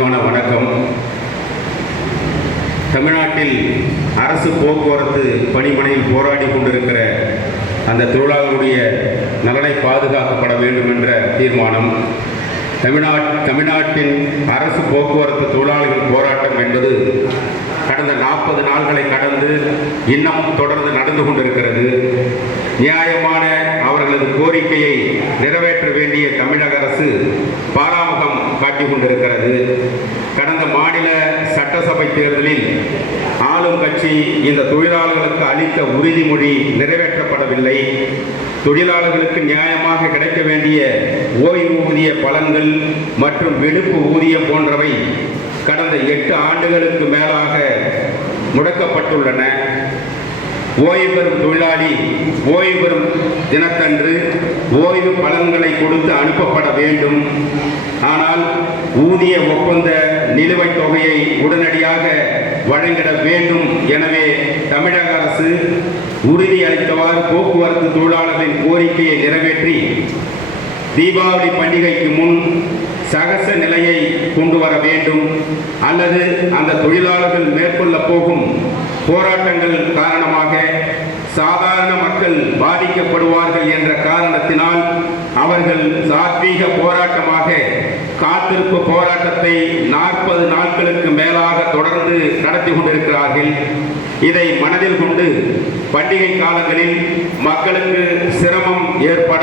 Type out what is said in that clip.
பணிவான வணக்கம். தமிழ்நாட்டில் அரசு போக்குவரத்து பணிமனையில் போராடி கொண்டிருக்கிற அந்த தொழிலாளர்களுடைய நலனை பாதுகாக்கப்பட வேண்டும் என்ற தீர்மானம். தமிழ்நாட் தமிழ்நாட்டின் அரசு போக்குவரத்து தொழிலாளர்கள் போராட்டம் என்பது கடந்த நாற்பது நாள்களை கடந்து இன்னமும் தொடர்ந்து நடந்து கொண்டிருக்கிறது. நியாயமான அவர்களது கோரிக்கையை நிறைவேற்ற வேண்டிய தமிழக அரசு பாராம காட்டிக் கொண்டிருக்கிறது. கடந்த மாநில சட்டசபை தேர்தலில் ஆளும் கட்சி இந்த தொழிலாளர்களுக்கு அளித்த உறுதிமொழி நிறைவேற்றப்படவில்லை. தொழிலாளர்களுக்கு நியாயமாக கிடைக்க வேண்டிய ஓய்வூதிய பலன்கள் மற்றும் விடுப்பு ஊதியம் போன்றவை கடந்த எட்டு ஆண்டுகளுக்கு மேலாக முடக்கப்பட்டுள்ளன. ஓய்வு பெறும் தொழிலாளி ஓய்வு பெறும் தினத்தன்று ஓய்வு பலன்களை கொடுத்து அனுப்பப்பட வேண்டும். ஆனால் ஊதிய ஒப்பந்த நிலுவைத் தொகையை உடனடியாக வழங்கிட வேண்டும். எனவே தமிழக அரசு உறுதியளித்தவாறு போக்குவரத்து தொழிலாளர்களின் கோரிக்கையை நிறைவேற்றி தீபாவளி பண்டிகைக்கு முன் சகச நிலையை கொண்டு வர வேண்டும். அல்லது அந்த தொழிலாளர்கள் மேற்கொள்ள போகும் போராட்டங்கள் காரணம் சாதாரண மக்கள் பாதிக்கப்படுவார்கள் என்ற காரணத்தினால் அவர்கள் சாத்வீக போராட்டமாக காத்திருப்பு போராட்டத்தை நாற்பது நாட்களுக்கு மேலாக தொடர்ந்து நடத்தி கொண்டிருக்கிறார்கள். இதை மனதில் கொண்டு பண்டிகை காலங்களில் மக்களுக்கு சிரமம் ஏற்பட